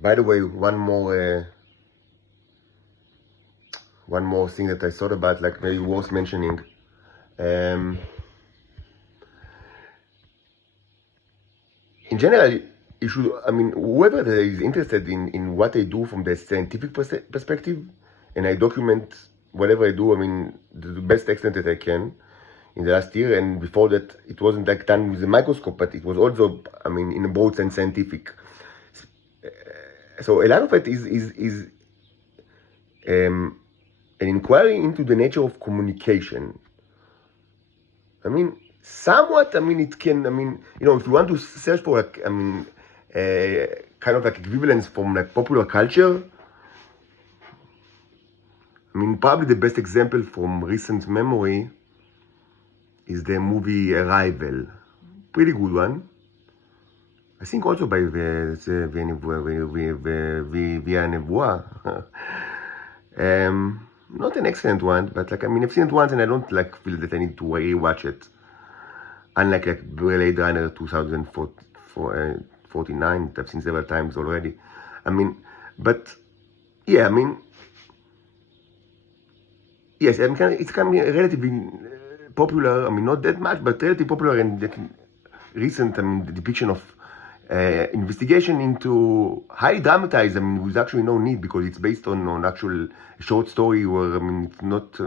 By the way, one more thing that I thought about, like maybe worth mentioning. In general, you should, whoever that is interested in what I do from the scientific perspective, and I document whatever I do, the best extent that I can in the last year, and before that, it wasn't like done with a microscope, but it was also, in a broad sense, scientific. So a lot of it is an inquiry into the nature of communication. Somewhat, it can, if you want to search for, like, kind of like equivalence from like popular culture, probably the best example from recent memory is the movie Arrival. Pretty good one. I think also by Villeneuve. Not an excellent one, but like, I've seen it once and I don't like feel that I need to rewatch it. Unlike Blade Runner 2049, I've seen several times already. But yeah, yes, it's kind of relatively popular. Not that much, but relatively popular and recent. The depiction of investigation into highly dramatized. With actually no need because it's based on actual short story where it's not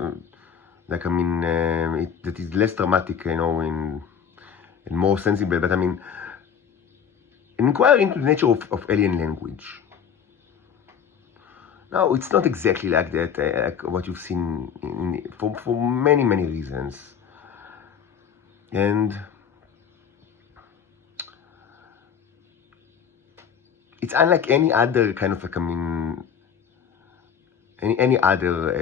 that is less dramatic, and more sensible. But an inquiry into the nature of alien language. Now, it's not exactly like that, like what you've seen for many, many reasons. And it's unlike any other kind of like, any other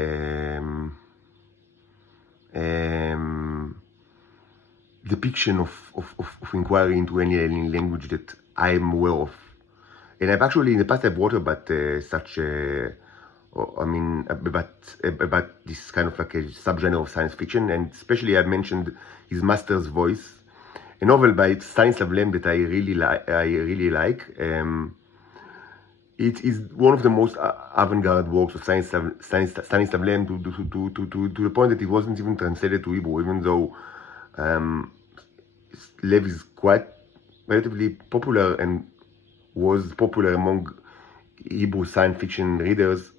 depiction of inquiry into any alien language that I'm aware of. And I've actually, in the past, I've wrote about such, about this kind of like a subgenre of science fiction, and especially I've mentioned his Master's Voice, a novel by Stanislav Lem that I really like. It is one of the most avant-garde works of Stanislav Lem to the point that it wasn't even translated to Hebrew, even though Lev is quite relatively popular and was popular among Hebrew science fiction readers,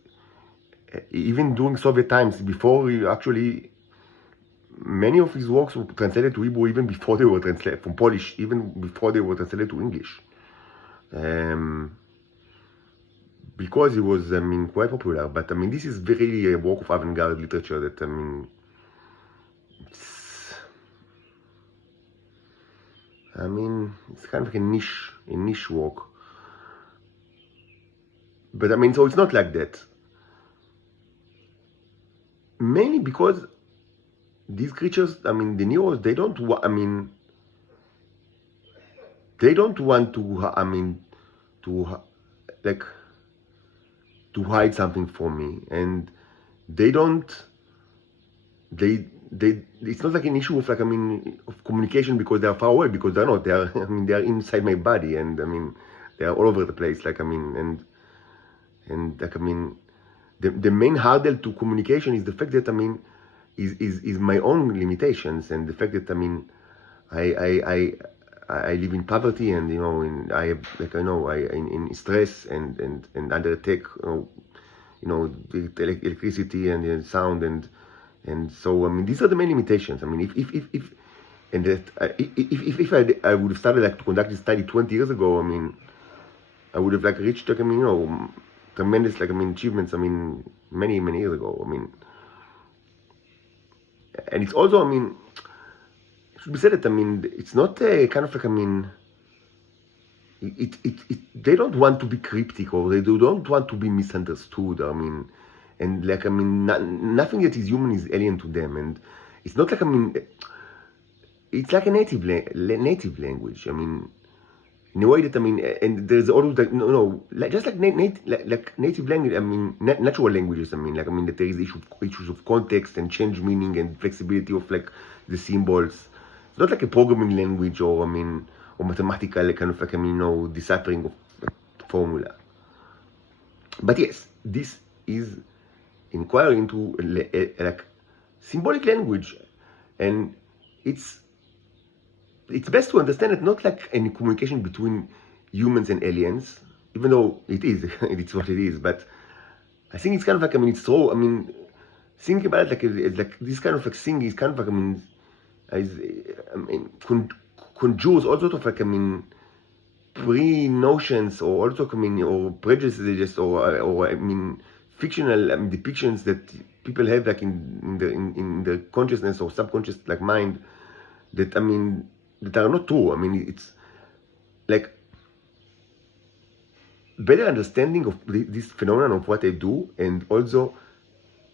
even during Soviet times, before many of his works were translated to Hebrew even before they were translated from Polish, even before they were translated to English. Because he was, quite popular. But, this is really a work of avant-garde literature that, it's kind of like a niche work. But, so it's not like that. Mainly because these creatures, the Neros, they don't want to hide something from me, and it's not like an issue of of communication because they are far away, because they're not. They are they are inside my body, and they are all over the place. The main hurdle to communication is the fact that is my own limitations, and the fact that I live in poverty, and I have in stress and under attack, the electricity and the sound, and so these are the main limitations. If I would have started to conduct this study 20 years ago, I would have reached tremendous achievements many years ago. And it's also it should be said that it's not a kind of they don't want to be cryptic, or they don't want to be misunderstood. And nothing that is human is alien to them, and it's not like it's like a native language. In a way that and there's always just like native language. Natural languages. That there is issues of context and change meaning and flexibility of the symbols. It's not like a programming language or or mathematical kind of deciphering of formula. But yes, this is inquiry into like symbolic language, and it's best to understand it not like any communication between humans and aliens, even though it is, it's what it is. But I think it's kind of like, it's so, thinking about it like this kind of like thing is kind of like, conjures all sort of like, pre-notions, or also, or prejudices, or fictional depictions that people have like in the consciousness or subconscious like mind, that that are not true. It's like better understanding of this phenomenon of what they do, and also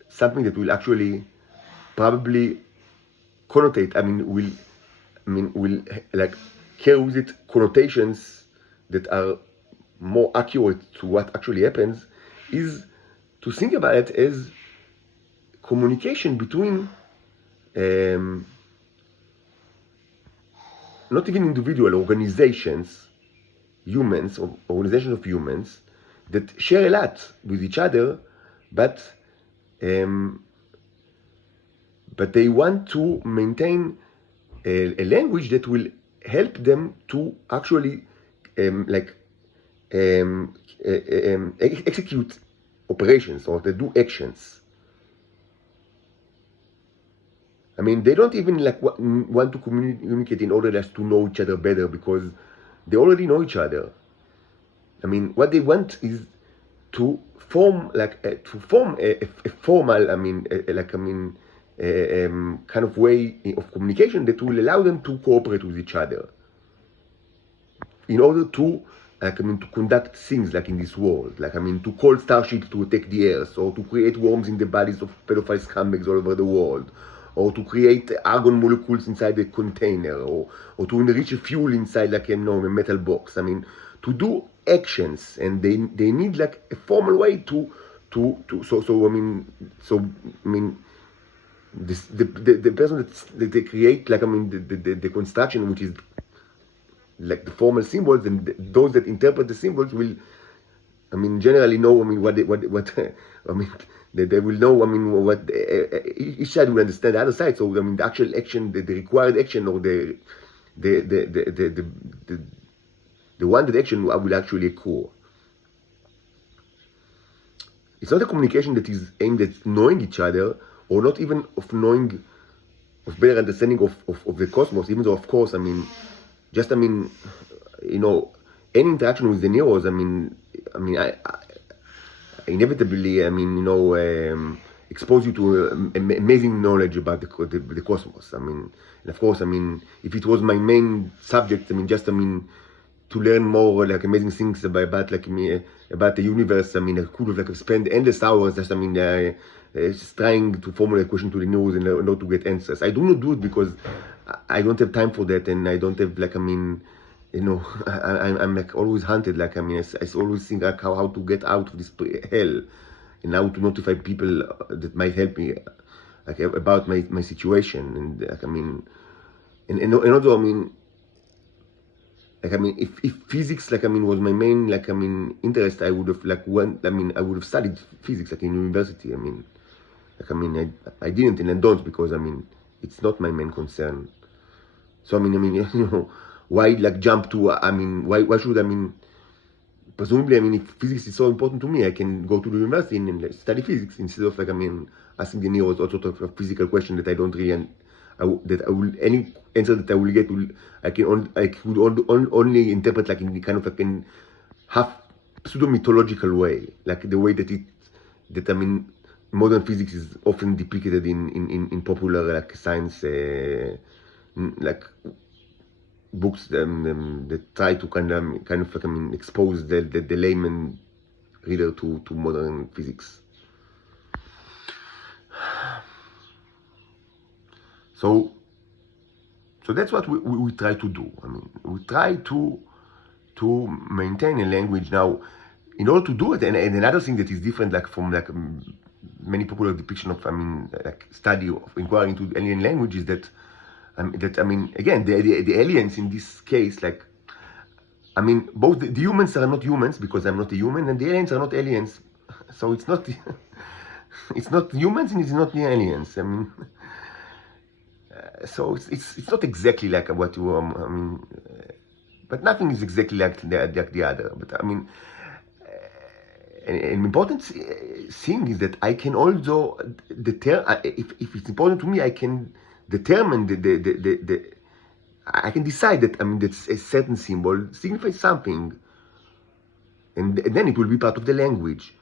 something that will actually probably connotate, will like carry with it connotations that are more accurate to what actually happens, is to think about it as communication between not even individual organizations, humans, or organizations of humans that share a lot with each other, but they want to maintain a language that will help them to actually execute operations, or they do actions. They don't even like want to communicate in order just to know each other better, because they already know each other. What they want is to form a formal, kind of way of communication that will allow them to cooperate with each other in order to to conduct things like in this world, like to call starships to attack the Earth, or to create worms in the bodies of pedophile scumbags all over the world, or to create argon molecules inside a container, or to enrich a fuel inside like a metal box. To do actions, and they need like a formal way the person that they create, like the construction, which is like the formal symbols, and those that interpret the symbols will generally know what they will know what each side will understand the other side. So the actual action, the required action, or the wanted action will actually occur. It's not a communication that is aimed at knowing each other, or not even of better understanding of the cosmos, even though of course just any interaction with the neros, I inevitably expose you to amazing knowledge about the cosmos. And of course, if it was my main subject, to learn more like amazing things about the universe, I could have spent endless hours just trying to formulate a question to the news and not to get answers. I do not do it because I don't have time for that, and I don't have I'm like always hunted. I always think like how to get out of this hell, and how to notify people that might help me about my situation. And and also if physics was my main interest, I would have I would have studied physics in university. I didn't, and I don't, because it's not my main concern. So why jump to why should presumably if physics is so important to me, I can go to the university and study physics instead of asking the neros all sort of physical question that I don't really any answer that I will get I could only interpret in kind of in half pseudo mythological way, like the way that modern physics is often depicted in popular science books that try to kind of expose the layman reader to modern physics. So that's what we try to do. We try to maintain a language. Now, in order to do it, and another thing that is different from many popular depiction of study of inquiry into alien language is that again the aliens in this case, both the humans are not humans because I'm not a human, and the aliens are not aliens So it's not it's not humans and it's not the aliens. I mean, so it's not exactly like what you I mean, but nothing is exactly like the other. But I mean, an important thing is that I can also if it's important to me, I can determine I can decide that, I mean, that a certain symbol signifies something, and then it will be part of the language.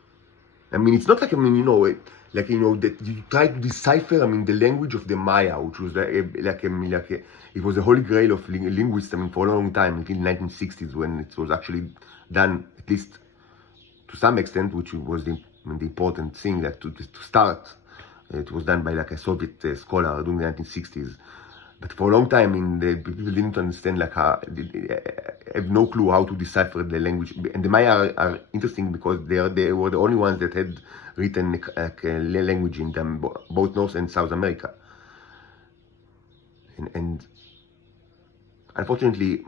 I mean, it's not like, I mean, like, that you try to decipher, I mean, the language of the Maya, which was it was the holy grail of linguists, I mean, for a long time, until the 1960s, when it was actually done, at least to some extent, which was the important thing that to start. It was done by like a Soviet scholar during the 1960s. But for a long time, I mean, the people didn't understand, like, have no clue how to decipher the language. And the Maya are interesting because they were the only ones that had written a language in them, both North and South America. And unfortunately,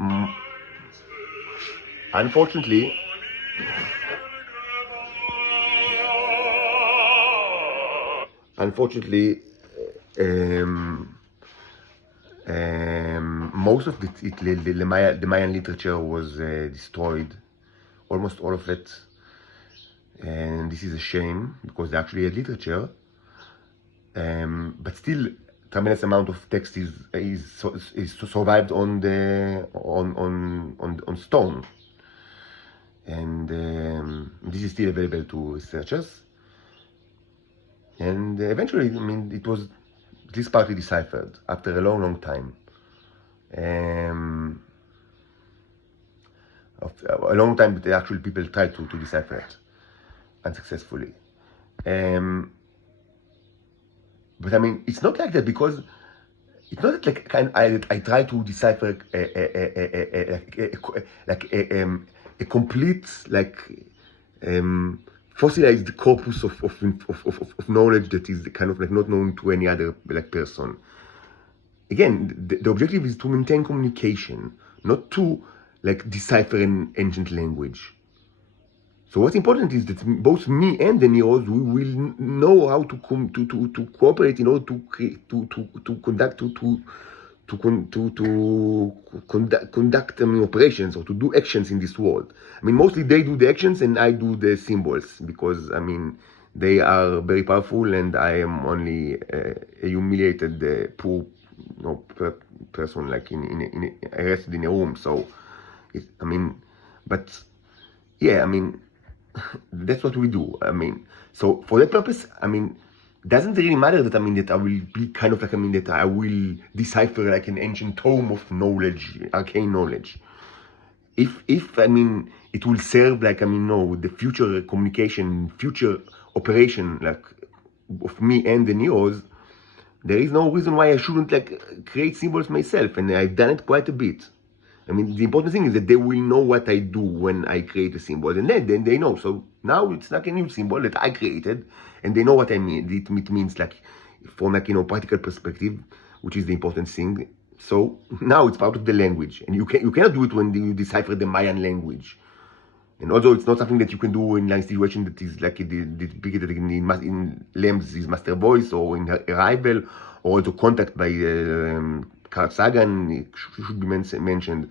most of the Mayan literature was destroyed, almost all of it, and this is a shame because they actually had literature, but still, tremendous amount of text is survived on stone, and this is still available to researchers, and eventually, I mean, it was at least partly deciphered after a long time. After a long time, the actual people tried to decipher it unsuccessfully. But I mean, it's not like that, because it's not like I try to decipher a complete, like, fossilized corpus of knowledge that is kind of like not known to any other like person. Again, the objective is to maintain communication, not to like decipher an ancient language. So what's important is that both me and the Neros, we will know how to cooperate in order to conduct operations, or to do actions in this world. I mean, mostly they do the actions and I do the symbols, because I mean, they are very powerful and I am only a humiliated poor person, like arrested in a room. So, I mean, but yeah, I mean, that's what we do. I mean, so for that purpose, I mean, doesn't really matter that, I mean, that I will be kind of like, I mean, that I will decipher like an ancient tome of knowledge, arcane knowledge. If I mean, it will serve, like, I mean, the future communication, future operation, like, of me and the Neos, there is no reason why I shouldn't like create symbols myself, and I've done it quite a bit. I mean, the important thing is that they will know what I do when I create a symbol, and then they know. So now it's like a new symbol that I created, and they know what I mean. It means, like, from like, practical perspective, which is the important thing. So now it's part of the language, and you cannot do it when you decipher the Mayan language. And also, it's not something that you can do in a situation that is like depicted in Lamb's master voice, or in Arrival, or also Contact by Carl Sagan should be mentioned.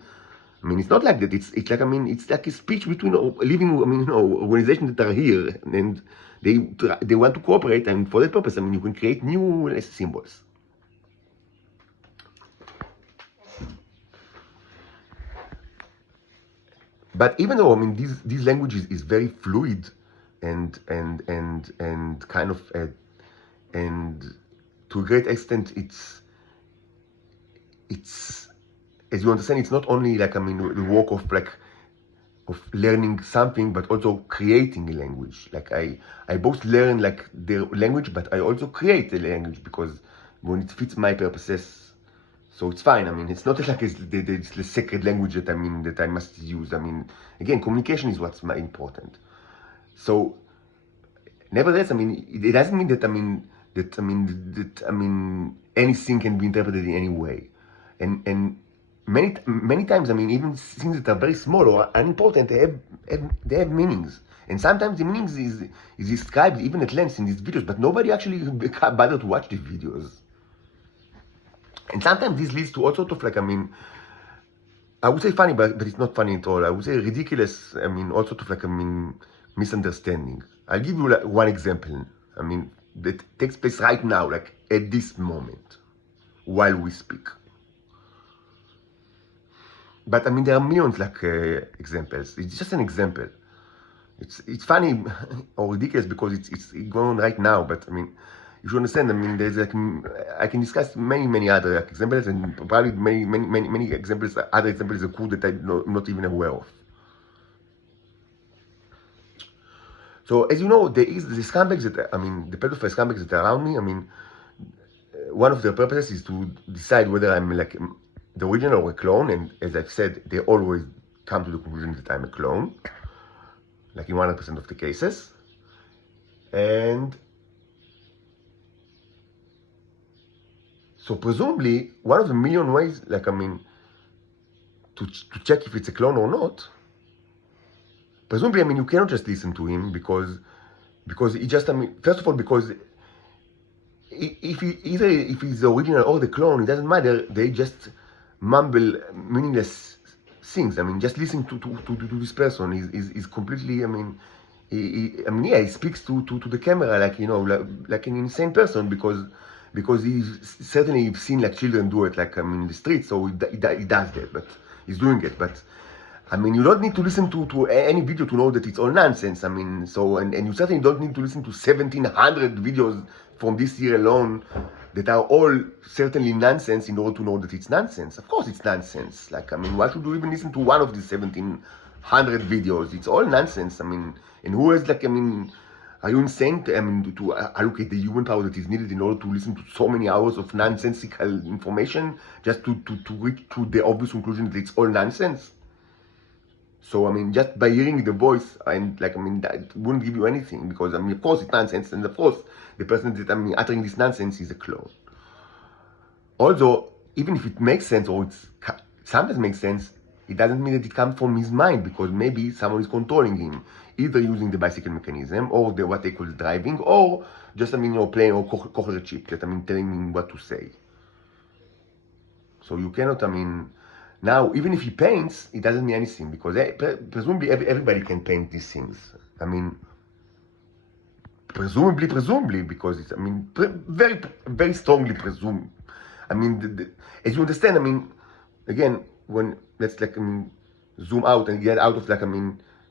I mean, it's not like that. It's like, I mean, it's like a speech between living, I mean, organizations that are here, and they want to cooperate, and for that purpose, I mean, you can create new symbols. But even though, I mean, these languages is very fluid, and kind of and to a great extent, it's as you understand, it's not only like, I mean, the work of learning something, but also creating a language. Like I both learn like the language, but I also create a language, because when it fits my purposes, so it's fine. I mean, it's not like it's the sacred language that, I mean, that I must use. I mean, again, communication is what's important. So, nevertheless, I mean, it doesn't mean that, I mean, anything can be interpreted in any way, and many times, I mean, even things that are very small or unimportant, they have meanings, And sometimes the meanings is described even at length in these videos, but nobody actually bothered to watch these videos. And sometimes this leads to all sorts of I would say funny, but it's not funny at all. I would say ridiculous, all sorts of misunderstanding. I'll give you one example, that takes place right now, at this moment, while we speak. But there are millions examples. It's just an example. It's funny or ridiculous because it's going on right now, but you should understand, there's I can discuss many other examples, and probably many examples, other examples are cool that I'm not even aware of. So as you know, there is the scumbags that, the pedophile scumbags that are around me, one of their purposes is to decide whether I'm the original or a clone, and as I've said, they always come to the conclusion that I'm a clone, in 100% of the cases. And so presumably, one of the million ways, to check if it's a clone or not, presumably, you cannot just listen to him because he just, first of all, because if he's the original or the clone, it doesn't matter. They just mumble meaningless things. Just listening to this person is completely, he speaks to the camera like an insane person because he's certainly seen seen do it in the streets, so he does that, but he's doing it. But you don't need to listen to any video to know that it's all nonsense. And you certainly don't need to listen to 1,700 videos from this year alone that are all certainly nonsense in order to know that it's nonsense. Of course it's nonsense. Why should you even listen to one of these 1,700 videos? It's all nonsense. And who is are you insane to allocate the human power that is needed in order to listen to so many hours of nonsensical information just to reach to the obvious conclusion that it's all nonsense? So, just by hearing the voice, and that wouldn't give you anything, because, of course it's nonsense, and of course, the person that, uttering this nonsense is a clone. Also, even if it makes sense, or it sometimes makes sense, it doesn't mean that it comes from his mind, because maybe someone is controlling him, either using the bicycle mechanism, or what they call driving, or just, playing or cochlear chip, that, telling him what to say. So you cannot, now, even if he paints, it doesn't mean anything, because presumably everybody can paint these things. Presumably, because it's, very, very strongly presumed. As you understand, again, when let's zoom out and get out of the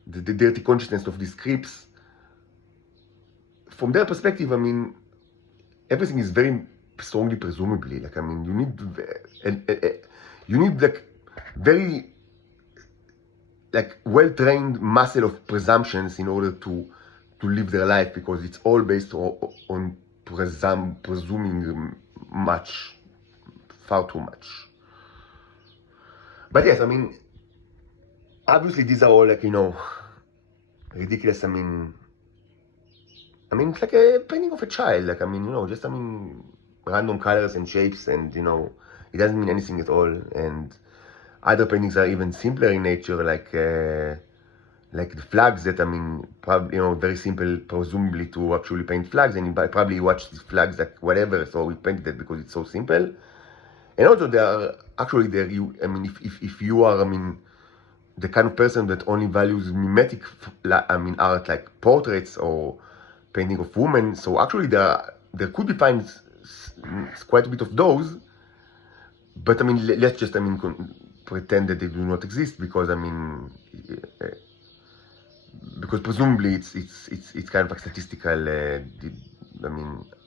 dirty consciousness of these creeps. From their perspective, everything is very strongly presumably. You need very well-trained muscle of presumptions in order to live their life, because it's all based on presuming much, far too much. But yes, obviously these are all ridiculous. It's like a painting of a child, just random colors and shapes, and it doesn't mean anything at all. And other paintings are even simpler in nature, like the flags that probably very simple, presumably to actually paint flags, and you probably watch these flags whatever, so we painted it because it's so simple. And also there are actually if you are the kind of person that only values mimetic art, like portraits or painting of women, so actually there could be quite a bit of those. But let's just pretend that they do not exist, because because presumably it's kind of a statistical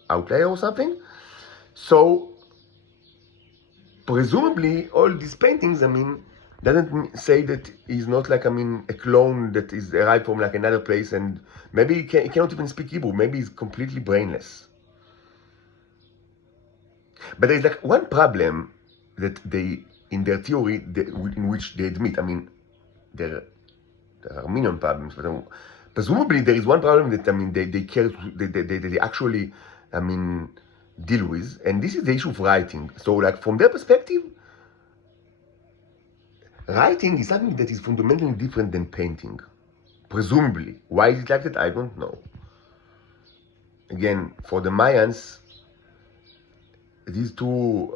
outlier or something. So presumably all these paintings doesn't say that he's not a clone that is arrived from another place, and maybe he cannot even speak Hebrew. Maybe he's completely brainless. But there's one problem that they, in their theory, in which they admit, there are a million problems, but presumably there is one problem that they actually deal with, and this is the issue of writing. So from their perspective, writing is something that is fundamentally different than painting. presumably. Why is it like that? I don't know. Again, for the Mayans, these two,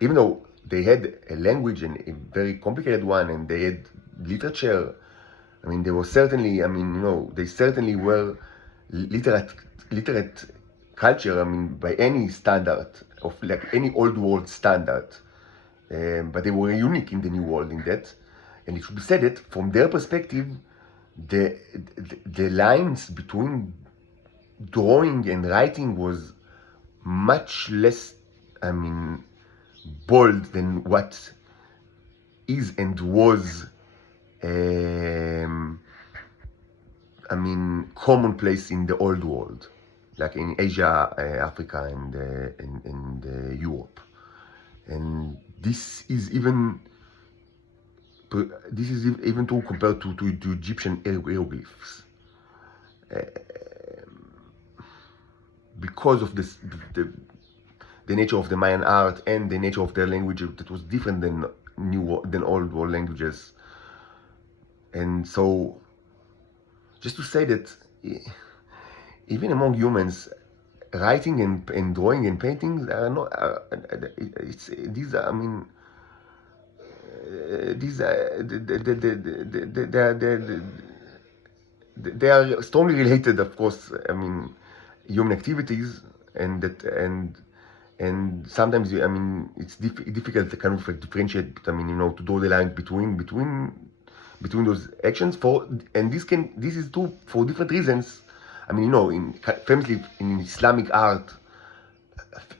even though they had a language and a very complicated one, and they had literature, I mean, they were certainly, I mean, you know, they certainly were literate culture, I mean, by any standard, of like any old world standard. But they were unique in the New World in that. And it should be said that from their perspective, the lines between drawing and writing was much less, I mean, bold than what is and was, I mean, commonplace in the old world, like in Asia, Africa, and Europe. And this is even true compared to Egyptian hieroglyphs, because of this, the nature of the Mayan art and the nature of their language that was different than old world languages. And so, just to say that even among humans, writing and drawing and painting are not. These are. I mean, these are. They are strongly related, of course. I mean, human activities, and sometimes, I mean, it's difficult to kind of like differentiate. I mean, you know, to draw the line between those actions. And this is true for different reasons. I mean, you know, famously in Islamic art,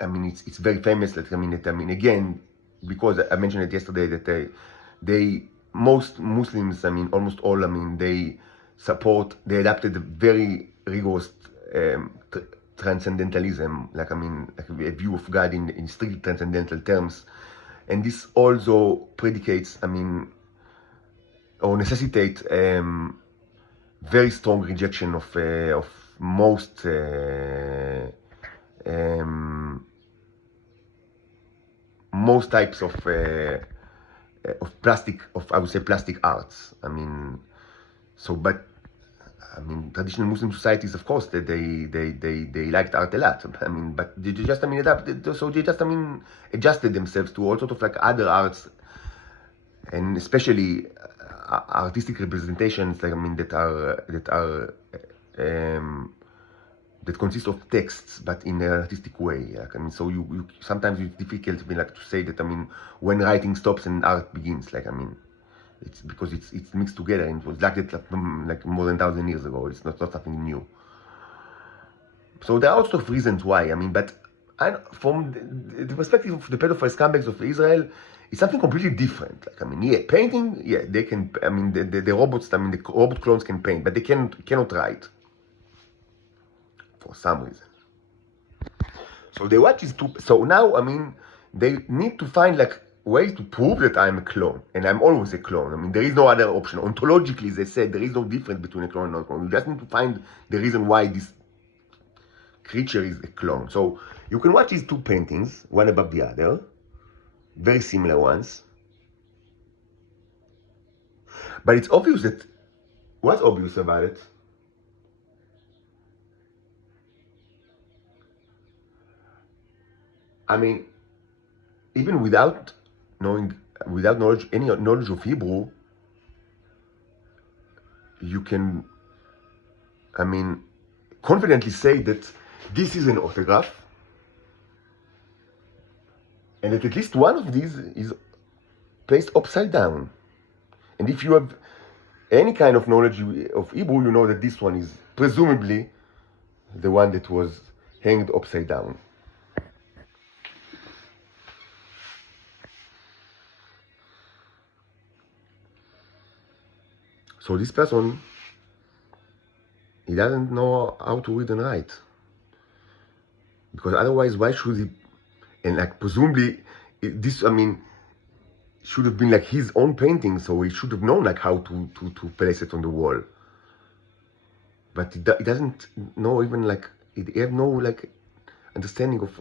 I mean, it's very famous. That, I mean, again, because I mentioned it yesterday, that most Muslims, I mean, almost all, I mean, they adapted a very rigorous transcendentalism, like, I mean, like a view of God in strict transcendental terms. And this also predicates, I mean, or necessitate very strong rejection of most types of plastic, I would say, plastic arts. I mean, so, but I mean, traditional Muslim societies, of course, they liked art a lot. I mean, but they just, I mean, adapted. So they just, I mean, adjusted themselves to all sort of like other arts, and especially artistic representations, like, I mean, that consist of texts, but in an artistic way. Like, I mean, so you sometimes it's difficult to be like to say that, I mean, when writing stops and art begins. Like, I mean, it's because it's mixed together, and it was like that like more than 1,000 years ago. It's not something new. So there are lots of reasons why. I mean, but from the perspective of the pedophile scumbags of Israel, it's something completely different. Like, I mean, yeah, painting, yeah, they can. I mean, the robots, I mean, the robot clones can paint, but they cannot write for some reason. So they watch these two. So now, I mean, they need to find like ways to prove that I'm a clone, and I'm always a clone. I mean, there is no other option. Ontologically, they said there is no difference between a clone and non-clone. You just need to find the reason why this creature is a clone. So you can watch these two paintings, one above the other, very similar ones. But it's obvious that, what's obvious about it? I mean, even without any knowledge of Hebrew, you can, I mean, confidently say that this is an autograph, and that at least one of these is placed upside down. And if you have any kind of knowledge of Hebrew, you know that this one is presumably the one that was hanged upside down. So this person, he doesn't know how to read and write. Because otherwise, why should he? And like, presumably, this, I mean, should have been like his own painting, so he should have known like how to place it on the wall. But he doesn't know even like, he have no like understanding of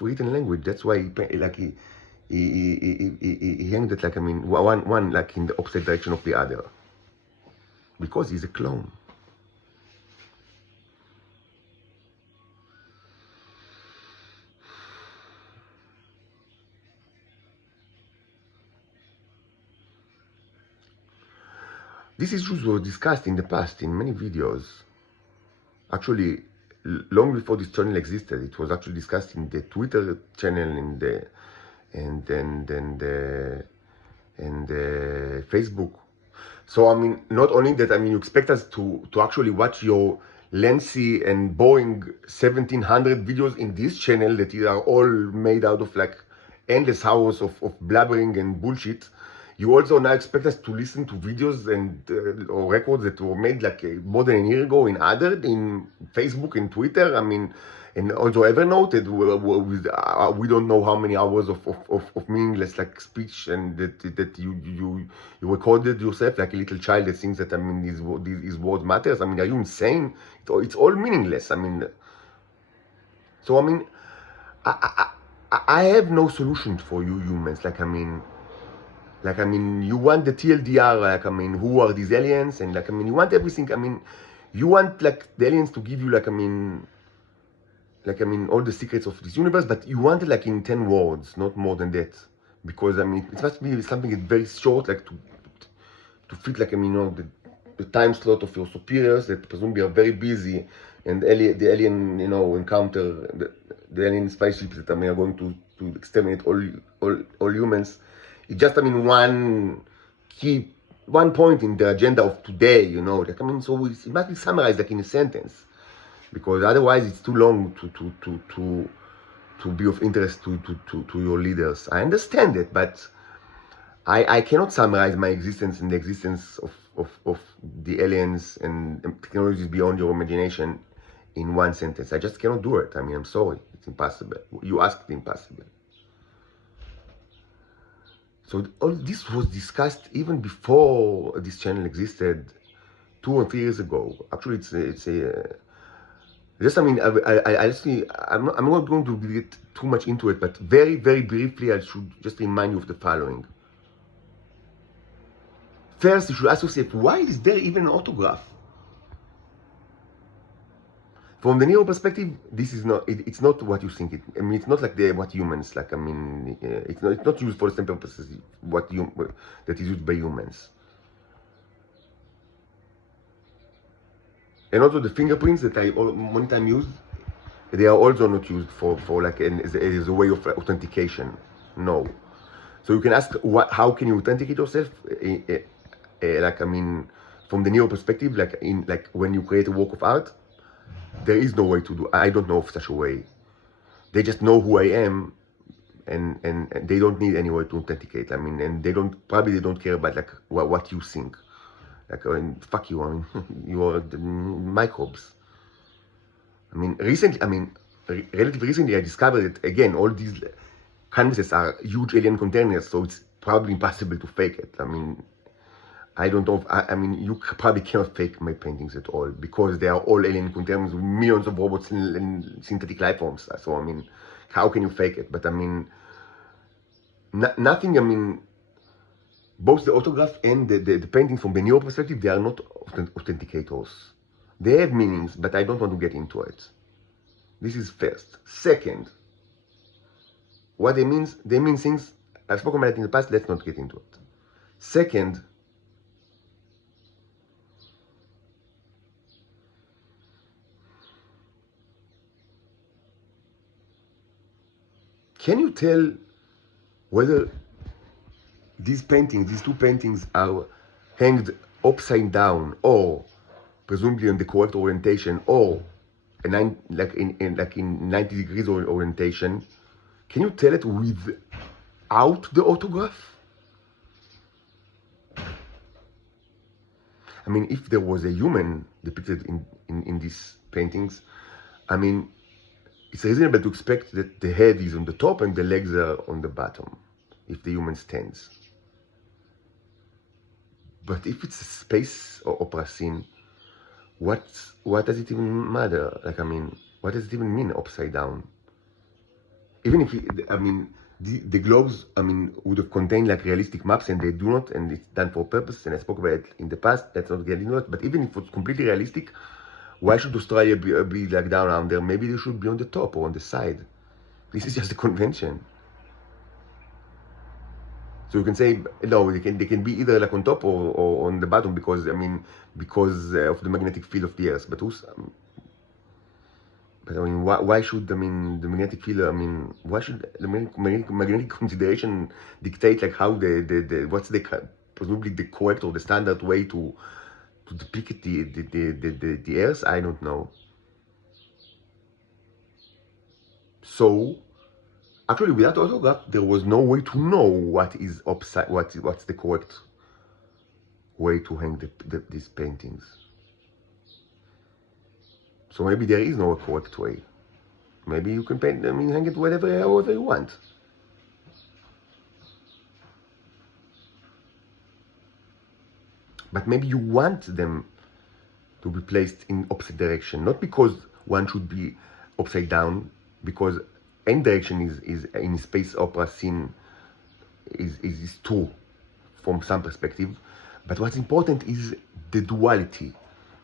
written language. That's why he hanged it like, I mean, one like in the opposite direction of the other. because he's a clone. These issues were discussed in the past in many videos. Actually, long before this channel existed, it was actually discussed in the Twitter channel, in the and Facebook. So I mean, not only that, I mean, you expect us to actually watch your lengthy and boring 1700 videos in this channel that are all made out of like endless hours of blabbering and bullshit. You also now expect us to listen to videos and or records that were made like more than a year ago in Facebook and Twitter. I mean, and also Evernote, we don't know how many hours of meaningless like speech and that you recorded yourself like a little child that thinks that, I mean, these words matters. I mean, are you insane? It's all meaningless. I mean, so I mean, I have no solution for you humans. Like I mean, you want the TLDR, like, I mean, who are these aliens? And like, I mean, you want everything. I mean, you want like the aliens to give you like, I mean, all the secrets of this universe, but you want it like in 10 words, not more than that. Because I mean, it must be something that's very short, like to fit like, I mean, the time slot of your superiors that presumably are very busy, and the alien, encounter, the alien spaceships that, I mean, are going to exterminate all humans. It's just, I mean, one point in the agenda of today, like, I mean, so it must be summarized like in a sentence, because otherwise it's too long to be of interest to your leaders. I understand it, but I cannot summarize my existence and the existence of the aliens and technologies beyond your imagination in one sentence. I just cannot do it. I mean, I'm sorry, it's impossible. You asked the impossible. So all this was discussed even before this channel existed, 2 or 3 years ago. Actually, it's a just, I mean, I'm not going to get too much into it, but very, very briefly, I should just remind you of the following. First, you should ask yourself, why is there even an autograph? From the Neo perspective, this is not, it's not what you think it. I mean, it's not like what humans, like, I mean, it's not used for the same purposes that is used by humans. And also the fingerprints that I one time used, they are also not used for like as a way of authentication. No. So you can ask, how can you authenticate yourself? Like, I mean, from the Neo perspective, like when you create a work of art, there is no way to do. I don't know of such a way. They just know who I am, and they don't need any way to authenticate. I mean, and they don't care about like what you think. Like, I mean, fuck you. I mean, you are the microbes. I mean, relatively recently, I discovered that again, all these canvases are huge alien containers, so it's probably impossible to fake it. I mean, I don't know. I mean, you probably cannot fake my paintings at all, because they are all alien containers with millions of robots and synthetic life forms. So I mean, how can you fake it? But I mean, nothing. I mean, both the autograph and the painting from the Neo perspective, they are not authenticators. They have meanings, but I don't want to get into it. This is first. Second, what they mean things, I've spoken about it in the past, let's not get into it. Second, can you tell whether these two paintings are hanged upside down, or presumably in the correct orientation, or in 90 degrees orientation? Can you tell it without the autograph? I mean, if there was a human depicted in these paintings, I mean, it's reasonable to expect that the head is on the top and the legs are on the bottom, if the human stands. But if it's a space or opera scene, what does it even matter? Like, I mean, what does it even mean upside down? Even if I mean, the globes, I mean, would have contained like realistic maps, and they do not, and it's done for purpose. And I spoke about it in the past. Let's not get into it. But even if it was completely realistic, why should Australia be like down around there? Maybe they should be on the top or on the side. This is just a convention. So you can say no. They can be either like on top or on the bottom because I mean because of the magnetic field of the Earth. But I mean, why should I mean the magnetic field? I mean, why should the magnetic consideration dictate like how the what's the presumably the correct or the standard way to depict the Earth? I don't know. So actually, without autograph, there was no way to know what is upside, what's the correct way to hang these paintings. So maybe there is no correct way. Maybe you can paint, I mean, hang it however you want. But maybe you want them to be placed in opposite direction, not because one should be upside down, because any direction is in space opera scene is true from some perspective. But what's important is the duality,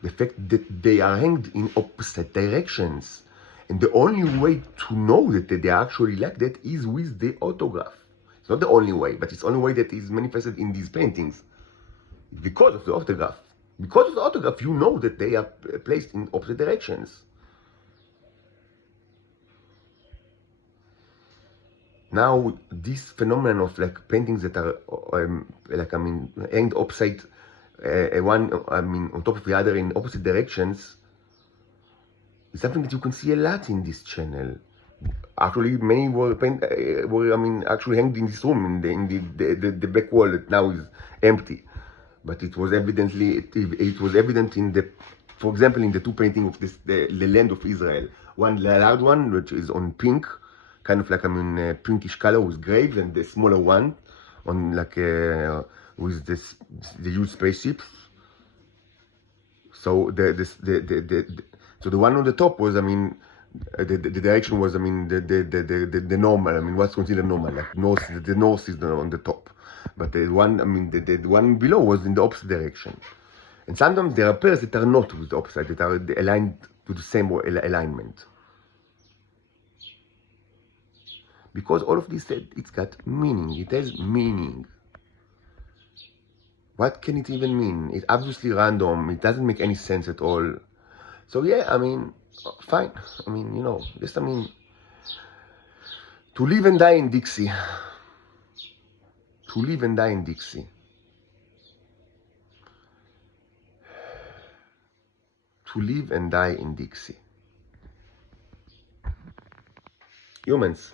the fact that they are hanged in opposite directions. And the only way to know that they are actually like that is with the autograph. It's not the only way, but it's the only way that is manifested in these paintings. Because of the autograph. Because of the autograph, you know that they are placed in opposite directions. Now, this phenomenon of like paintings that are like I mean hanged upside one I mean on top of the other in opposite directions is something that you can see a lot in this channel. Actually, many were I mean actually hanged in this room in the back wall that now is empty. But it was evidently it was evident in the, for example, in the two paintings of this the land of Israel. One large one which is on pink, kind of like I mean pinkish color with graves, and the smaller one on like with the huge spaceships. So so the one on the top was I mean the direction was I mean the normal, I mean what's considered normal, like the north is on the top, but the one I mean the one below was in the opposite direction. And sometimes there are pairs that are not with the opposite, that are aligned to the same alignment. Because all of this, it's got meaning. It has meaning. What can it even mean? It's obviously random. It doesn't make any sense at all. So yeah, I mean, fine. I mean, you know, just I mean, to live and die in Dixie. To live and die in Dixie. To live and die in Dixie. Humans.